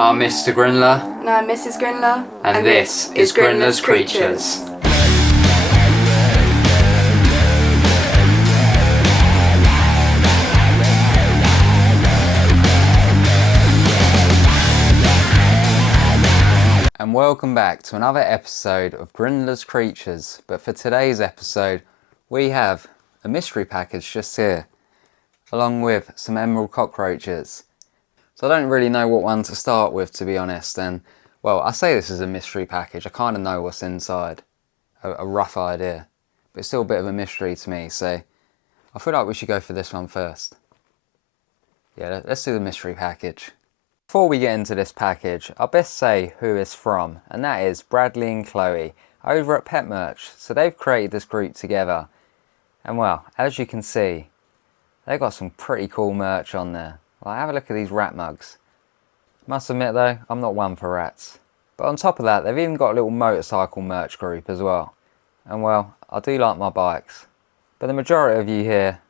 I'm Mr. Grindler. And I'm Mrs. Grindler. And this is Grindlers Creatures. And welcome back to another episode of Grindlers Creatures. But for today's episode, we have a mystery package just here, along with some emerald cockroaches. So I don't really know what one to start with, to be honest, and well, I say this is a mystery package, I kind of know what's inside, a rough idea, but it's still a bit of a mystery to me, so I feel like we should go for this one first. Yeah, let's do the mystery package. Before we get into this package, I'll best say who it's from, and that is Bradley and Chloe over at Pet Merch. So they've created this group together, and well, as you can see, they've got some pretty cool merch on there. Like, have a look at these rat mugs. Must admit though, I'm not one for rats. But on top of that, they've even got a little motorcycle merch group as well. And well, I do like my bikes. But the majority of you here,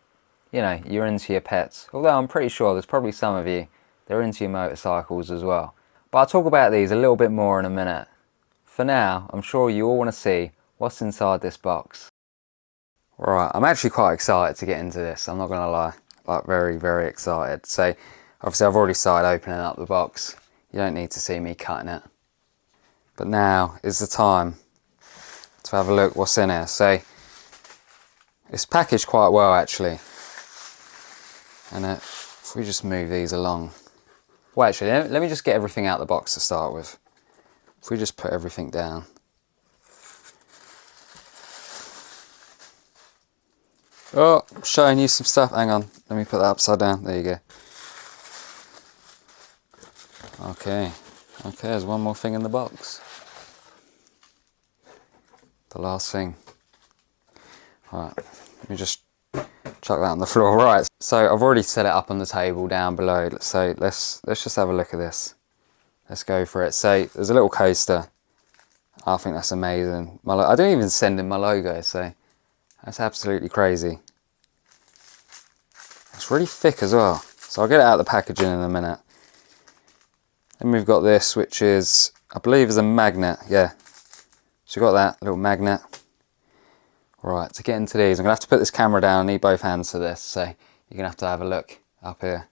you know, you're into your pets. Although I'm pretty sure there's probably some of you that are into your motorcycles as well. But I'll talk about these a little bit more in a minute. For now, I'm sure you all want to see what's inside this box. Right, I'm actually quite excited to get into this, I'm not going to lie. Like, very, very excited. So, obviously I've already started opening up the box. You don't need to see me cutting it. But now is the time to have a look what's in here. So, it's packaged quite well actually. And if we just move these along. Well, actually, let me just get everything out of the box to start with. If we just put everything down. Oh, I'm showing you some stuff. Hang on, let me put that upside down. There you go. Okay, there's one more thing in the box. The last thing. Right, let me just chuck that on the floor. Right, so I've already set it up on the table down below. So let's just have a look at this. Let's go for it. So there's a little coaster. I think that's amazing. I didn't even send in my logo, so that's absolutely crazy. It's really thick as well. So I'll get it out of the packaging in a minute. Then we've got this, which is, I believe is a magnet, yeah. So we've got that little magnet. Right, to get into these, I'm going to have to put this camera down. I need both hands for this, so you're going to have a look up here.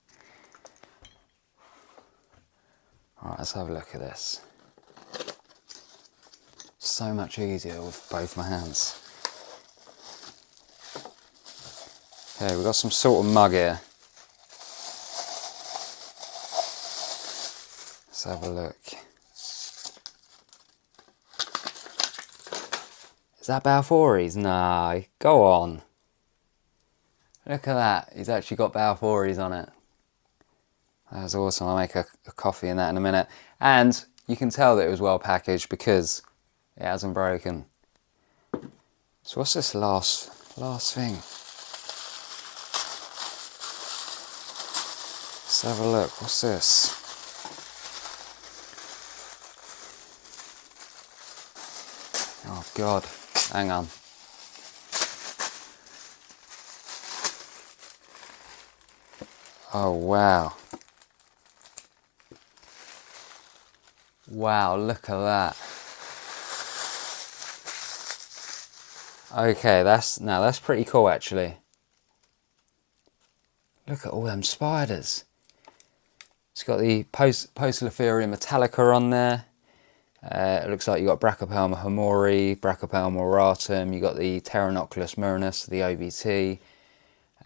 Alright, let's have a look at this. So much easier with both my hands. Okay, we've got some sort of mug here. Let's have a look. Is that Balfour's? Nah, go on. Look at that, he's actually got Balfour's on it. That's awesome, I'll make a coffee in that in a minute. And you can tell that it was well packaged because it hasn't broken. So what's this last thing? Let's have a look, what's this? Oh God, hang on. Oh wow. Wow, look at that. Okay, that's pretty cool actually. Look at all them spiders. It's got the Poecilotheria metallica on there. It looks like you've got Brachypelma hamori, Brachypelma auratum, you've got the Tarantulas murinus, the OBT.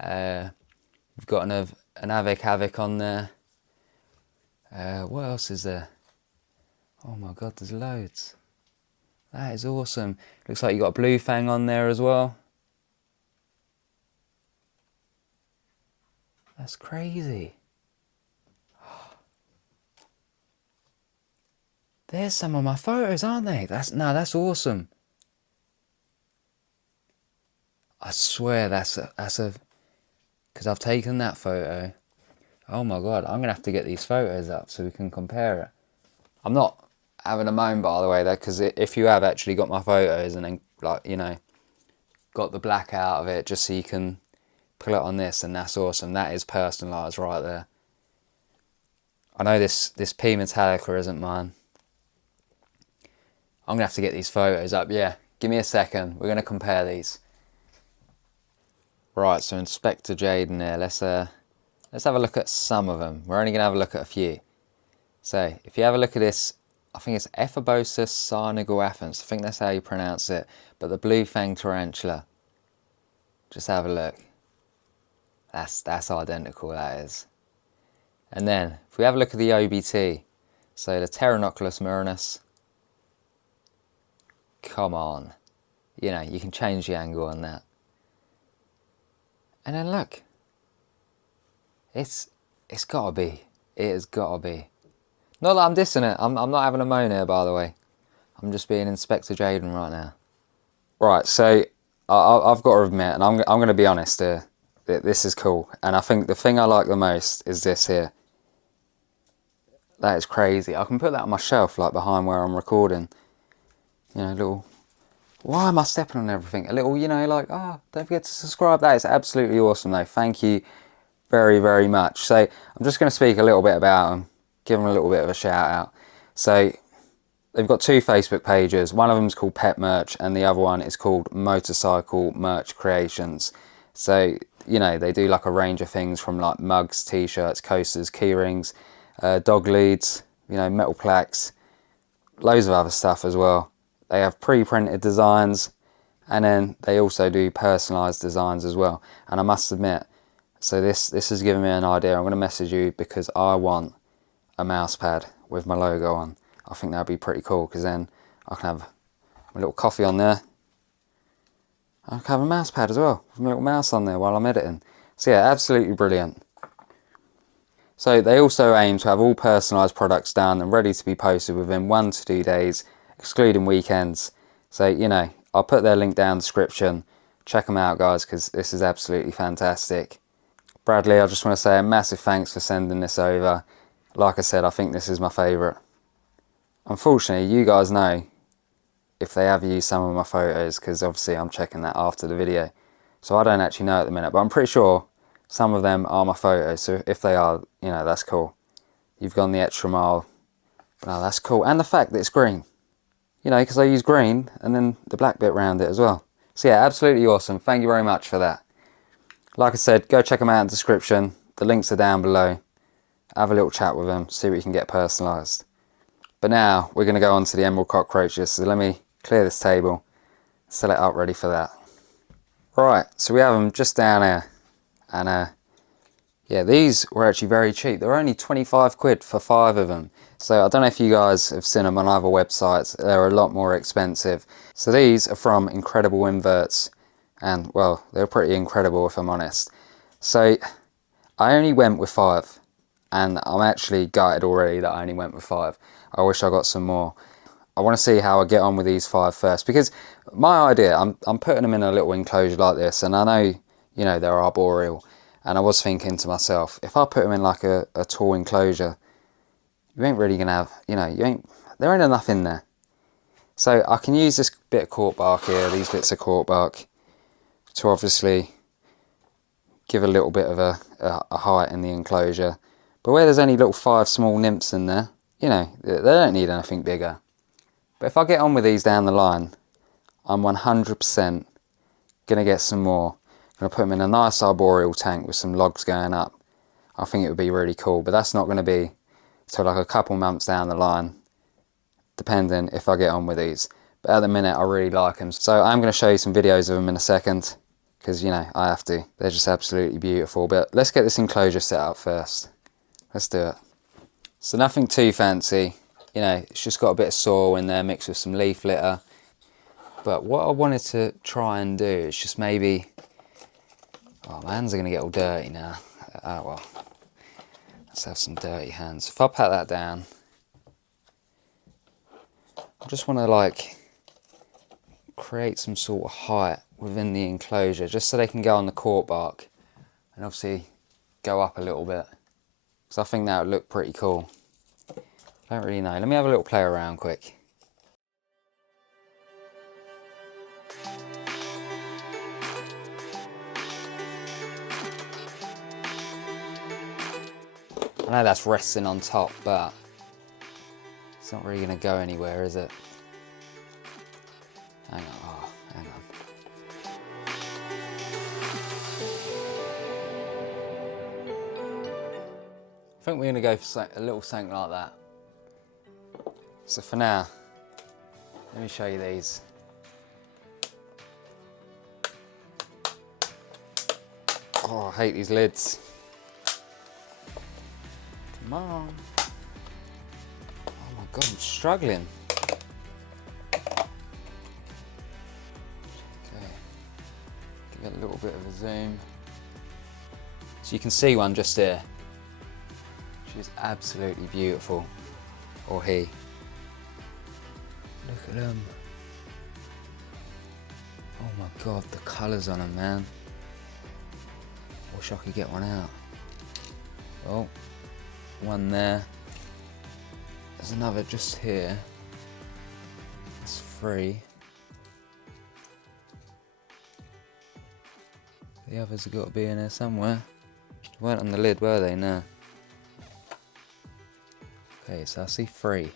We've got an Havoc on there. What else is there? Oh my God, there's loads. That is awesome. Looks like you've got a blue fang on there as well. That's crazy. There's some of my photos, aren't they? That's awesome. I swear that's a, because I've taken that photo. Oh my God, I'm gonna have to get these photos up so we can compare it. I'm not having a moan, by the way, though, because if you have actually got my photos and then, like, you know, got the black out of it just so you can pull it on this, and that's awesome. That is personalised right there. I know this P Metallica isn't mine. I'm gonna have to get these photos up. Yeah, give me a second. We're gonna compare these. Right, so Inspector Jaden here. Let's have a look at some of them. We're only gonna have a look at a few. So if you have a look at this, I think it's Ephobosus sarnigoathens. I think that's how you pronounce it. But the blue fang tarantula. Just have a look. That's identical, that is. And then if we have a look at the OBT, so the Tarantulas murinus. Come on, you know, you can change the angle on that. And then look, it's gotta be. It has gotta be. Not that I'm dissing it. I'm not having a moan here, by the way. I'm just being Inspector Jaden right now. Right, so I've got to admit, and I'm going to be honest here, this is cool. And I think the thing I like the most is this here. That is crazy. I can put that on my shelf, like behind where I'm recording. You know, little... Why am I stepping on everything? A little, you know, like, don't forget to subscribe. That is absolutely awesome, though. Thank you very, very much. So I'm just going to speak a little bit about them. Give them a little bit of a shout out. So they've got 2 Facebook pages. One of them is called Pet Merch and the other one is called Motorcycle Merch Creations. So, you know, they do like a range of things from like mugs, t-shirts, coasters, key rings, dog leads, you know, metal plaques, loads of other stuff as well. They have pre-printed designs and then they also do personalised designs as well. And I must admit, so this has given me an idea. I'm going to message you because I want a mouse pad with my logo on. I think that'd be pretty cool because then I can have my little coffee on there. I can have a mouse pad as well with my little mouse on there while I'm editing. So yeah, absolutely brilliant. So they also aim to have all personalised products done and ready to be posted within 1 to 2 days, excluding weekends. So, you know, I'll put their link down in the description. Check them out, guys, because this is absolutely fantastic. Bradley, I just want to say a massive thanks for sending this over. Like I said, I think this is my favourite. Unfortunately, you guys know if they have used some of my photos, because obviously I'm checking that after the video. So I don't actually know at the minute, but I'm pretty sure some of them are my photos. So if they are, you know, that's cool. You've gone the extra mile. No, that's cool. And the fact that it's green. You know, because I use green and then the black bit around it as well. So yeah, absolutely awesome. Thank you very much for that. Like I said, go check them out in the description. The links are down below. Have a little chat with them, see what you can get personalised. But now we're going to go on to the Emerald Cockroaches. So let me clear this table, set it up ready for that. Right, so we have them just down here. And yeah, these were actually very cheap. They were only 25 quid for 5 of them. So I don't know if you guys have seen them on other websites. They're a lot more expensive. So these are from Incredible Inverts. And, well, they're pretty incredible if I'm honest. So I only went with 5. And I'm actually gutted already that I only went with 5. I wish I got some more. I want to see how I get on with these 5 first. Because my idea, I'm putting them in a little enclosure like this. And I know, you know, they're arboreal. And I was thinking to myself, if I put them in like a tall enclosure, you ain't really going to have, you know, there ain't enough in there. So I can use this bit of cork bark here, these bits of cork bark, to obviously give a little bit of a height in the enclosure. But where there's only little 5 small nymphs in there, you know, they don't need anything bigger. But if I get on with these down the line, I'm 100% going to get some more. I'm going to put them in a nice arboreal tank with some logs going up. I think it would be really cool, but that's not going to be till like a couple months down the line, depending if I get on with these. But at the minute, I really like them. So I'm going to show you some videos of them in a second, because, you know, I have to. They're just absolutely beautiful. But let's get this enclosure set up first. Let's do it. So nothing too fancy. You know, it's just got a bit of soil in there mixed with some leaf litter. But what I wanted to try and do is just maybe... Oh, my hands are going to get all dirty now. Oh, well. Let's have some dirty hands. If I pat that down, I just want to, like, create some sort of height within the enclosure, just so they can go on the cork bark and obviously go up a little bit. Because I think that would look pretty cool. I don't really know. Let me have a little play around quick. know that's resting on top, but it's not really going to go anywhere, is it? Hang on, oh, hang on. I think we're going to go for a little something like that. So for now, let me show you these. Oh, I hate these lids. Come on. Oh my God, I'm struggling. Okay, give it a little bit of a zoom. So you can see one just here. She's absolutely beautiful. Or he. Look at them. Oh my God, the colours on them, man. Wish I could get one out. Oh, one there. There's another just here. It's 3. The others have got to be in there somewhere. They weren't on the lid, were they? No. Okay, so I see 3.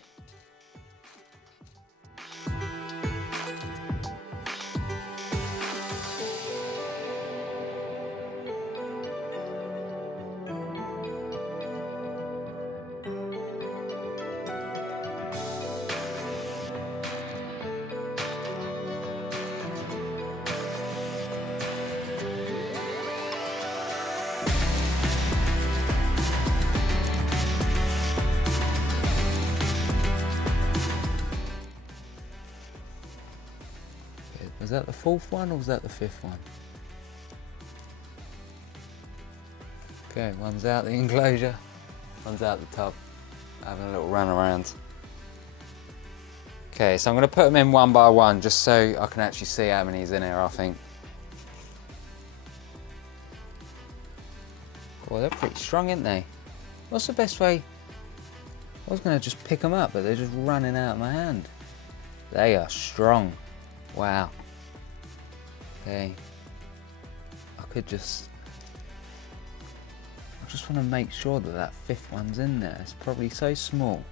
Was that the 4th one or was that the 5th one? Okay, one's out the enclosure, one's out the tub, having a little run around. Okay, so I'm going to put them in one by one just so I can actually see how many's in here, I think. Oh, they're pretty strong, aren't they? What's the best way? I was going to just pick them up, but they're just running out of my hand. They are strong. Wow. Okay. I just want to make sure that that 5th one's in there. It's probably so small.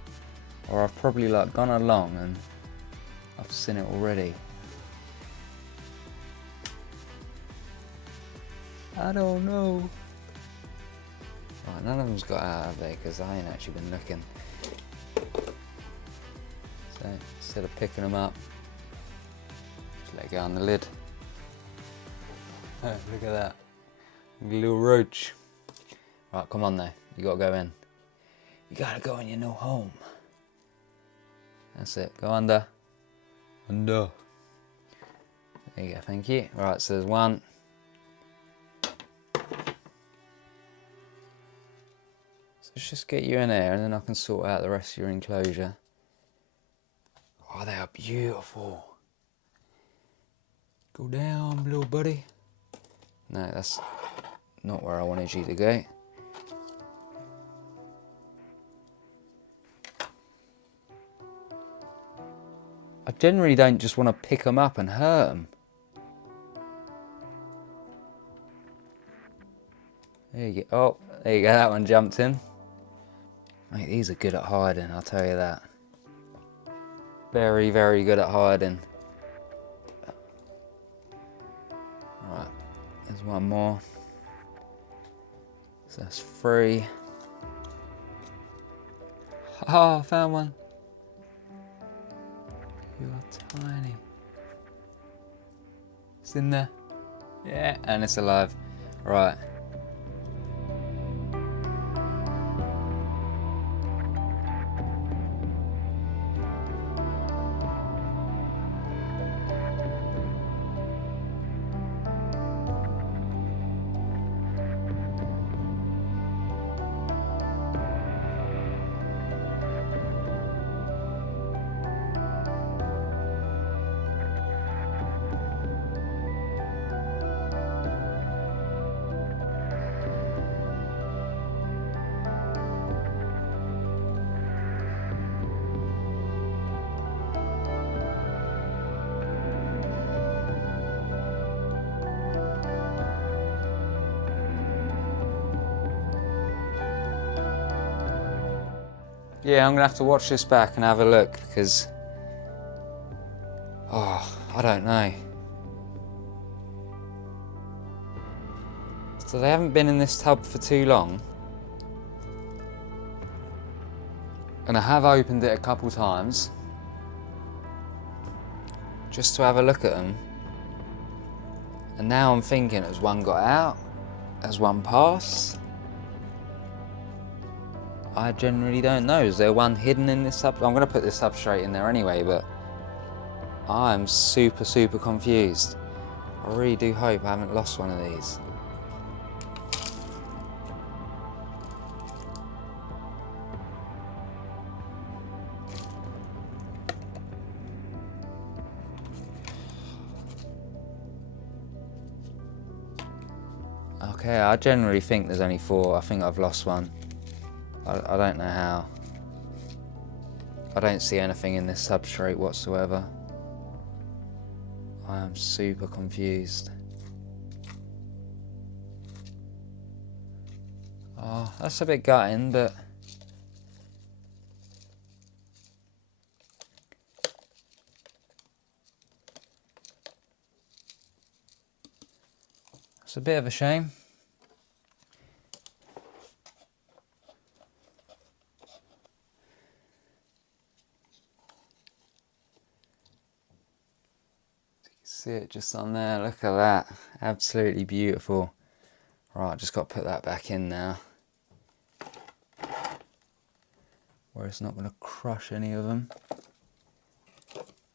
Or I've probably like gone along and I've seen it already. I don't know. Right, none of them's got out, have they? Because I ain't actually been looking. So instead of picking them up, just let it go on the lid. Oh, look at that. Little roach. Right, come on though. You gotta go in. You gotta go in your new home. That's it. Go under. Under. There you go, thank you. Right, so there's one. So let's just get you in there and then I can sort out the rest of your enclosure. Oh, they are beautiful. Go down, little buddy. No, that's not where I wanted you to go. I generally don't just want to pick them up and hurt them. There you go. Oh, there you go. That one jumped in. Mate, these are good at hiding, I'll tell you that. Very, very good at hiding. Right, there's one more. So that's 3. Oh, I found one. You are tiny. It's in there. Yeah, and it's alive. Right. Yeah, I'm gonna have to watch this back and have a look because, oh, I don't know. So they haven't been in this tub for too long. And I have opened it a couple times just to have a look at them. And now I'm thinking, has one got out? Has one passed? I generally don't know. Is there one hidden in this sub? I'm going to put this substrate in there anyway, but I'm super confused. I really do hope I haven't lost one of these. Okay, I generally think there's only 4. I think I've lost one. I don't know how. I don't see anything in this substrate whatsoever. I am super confused. Oh, that's a bit gutting, but it's a bit of a shame. See it just on there, look at that, absolutely beautiful. Right, just got to put that back in now, where it's not going to crush any of them.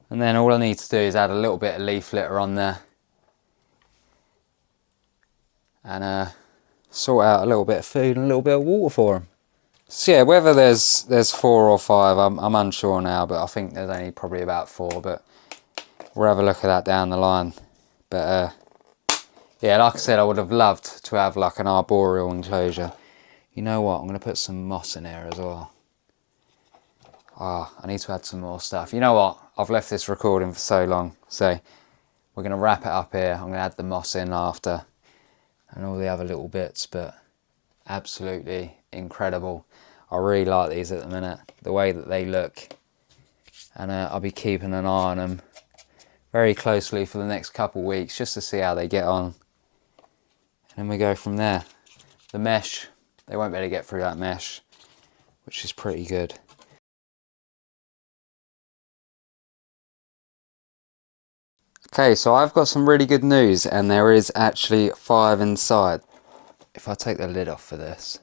And then all I need to do is add a little bit of leaf litter on there and sort out a little bit of food and a little bit of water for them. So yeah, whether there's 4 or 5, I'm unsure now, but I think there's only probably about 4, but we'll have a look at that down the line. But yeah, like I said, I would have loved to have like an arboreal enclosure. You know what, I'm going to put some moss in there as well. Ah, I need to add some more stuff. You know what, I've left this recording for so long, so we're going to wrap it up here. I'm going to add the moss in after and all the other little bits, but absolutely incredible. I really like these at the minute, the way that they look, and I'll be keeping an eye on them very closely for the next couple of weeks just to see how they get on, and then we go from there. The mesh, they won't be able to get through that mesh, which is pretty good. Okay, so I've got some really good news, and there is actually 5 inside. If I take the lid off for this,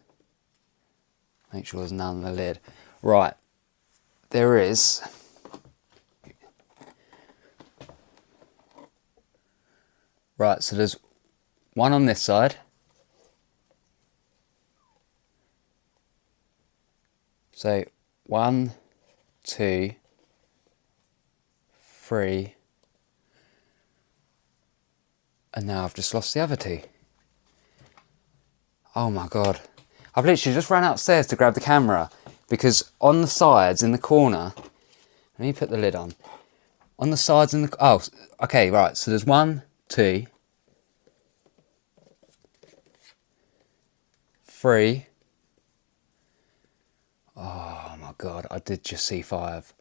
make sure there's none on the lid. Right, there is. Right, so there's one on this side. So 1, 2, 3, and now I've just lost the other 2. Oh my God. I've literally just ran upstairs to grab the camera because on the sides in the corner, let me put the lid on. On the sides in the, oh, okay, right, so there's 1, 2, 3. Oh my God, I did just see 5.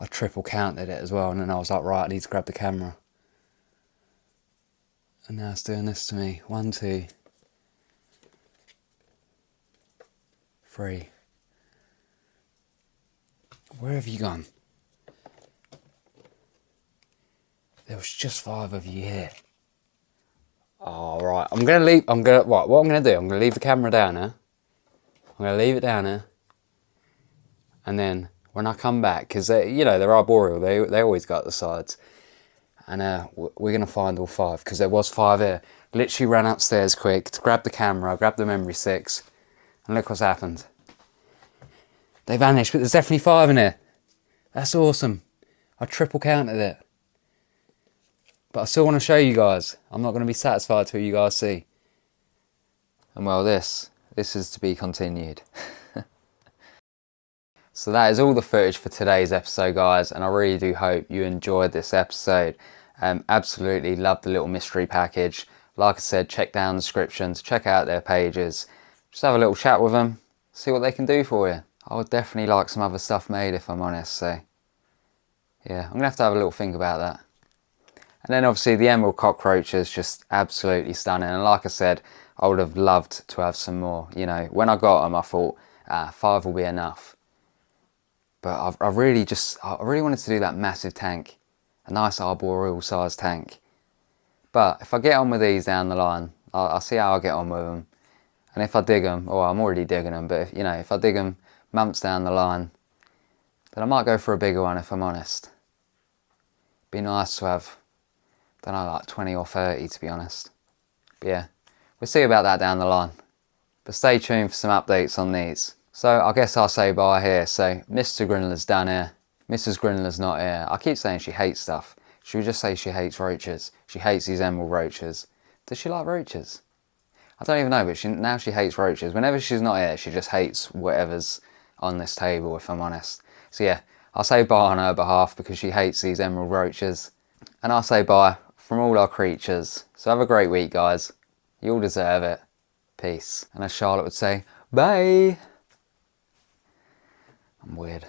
I triple counted it as well, and then I was like, right, I need to grab the camera. And now it's doing this to me. 1, 2, 3. Where have you gone? There was just 5 of you here. Oh, right. Right, what I'm gonna do, I'm gonna leave the camera down here. I'm gonna leave it down here. And then when I come back, because you know, they're arboreal, they always go at the sides. And we're gonna find all 5, because there was 5 here. Literally ran upstairs quick to grab the camera, grab the memory sticks, and look what's happened. They vanished, but there's definitely 5 in here. That's awesome. I triple counted it. But I still want to show you guys. I'm not going to be satisfied till you guys see. And well, this is to be continued. So that is all the footage for today's episode, guys, and I really do hope you enjoyed this episode. Absolutely loved the little mystery package. Like I said, check down the description to check out their pages. Just have a little chat with them, see what they can do for you. I would definitely like some other stuff made if I'm honest, so yeah, I'm going to have a little think about that. And then obviously the emerald cockroaches, just absolutely stunning. And like I said, I would have loved to have some more. You know, when I got them, I thought 5 will be enough. But I really wanted to do that massive tank, a nice arboreal sized tank. But if I get on with these down the line, I'll see how I get on with them. And if I dig them, or I'm already digging them, but if I dig them months down the line, then I might go for a bigger one if I'm honest. Be nice to have, I don't know, like 20 or 30 to be honest. But yeah, we'll see about that down the line. But stay tuned for some updates on these. So I guess I'll say bye here. So Mr. Grindler's down here. Mrs. Grindler's not here. I keep saying she hates stuff. Should we just say she hates roaches? She hates these emerald roaches. Does she like roaches? I don't even know, but now she hates roaches. Whenever she's not here, she just hates whatever's on this table, if I'm honest. So yeah, I'll say bye on her behalf because she hates these emerald roaches. And I'll say bye from all our creatures. So have a great week, guys. You all deserve it. Peace. And as Charlotte would say, bye. I'm weird.